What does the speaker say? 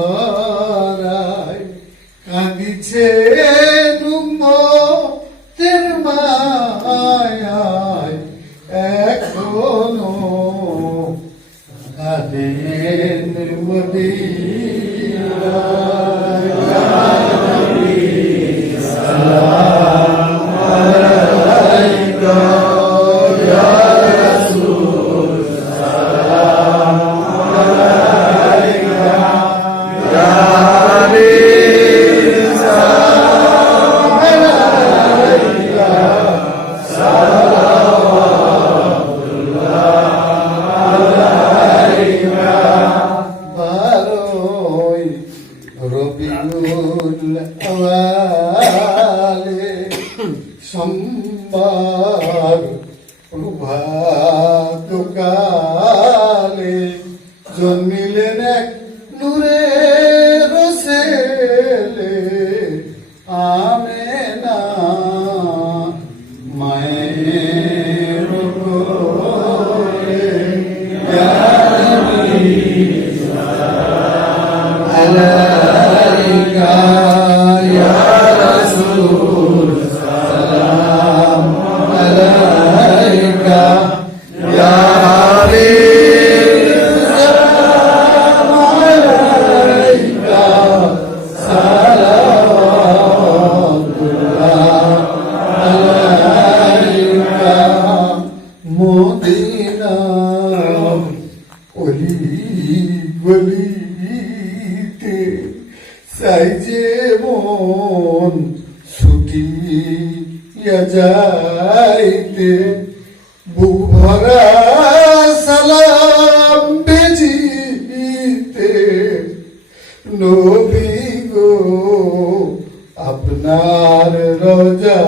ধরায় কাঁদিছে উম্মতের মায়ায় এখনো কাঁদেন মদিনায়। সালাম আলাইকা ইয়া রাসূল, সালাম আলাইকা ইয়া হাবিব, সালাম আলাইকা সালাওয়াতুল্লাহ আলাইকা। বারোই রবিউল আওয়ালে সোমবার প্রভাতকালে জন্মিলেন এক নূরের ছেলে আমেনা মায়ের কোলে। ইয়া নবী সালাম আলাইকা ইয়া রাসূল, সালাম আলাইকা ইয়া হাবিব, সালাম আলাইকা সালাওয়াতুল্লাহ আলাইকা। মদিনা অলি গলিতে সাইজে মন ছুটিয়া যাইতে বুক ভরা সালাম বেজিতে নবী গো আপনার রোজা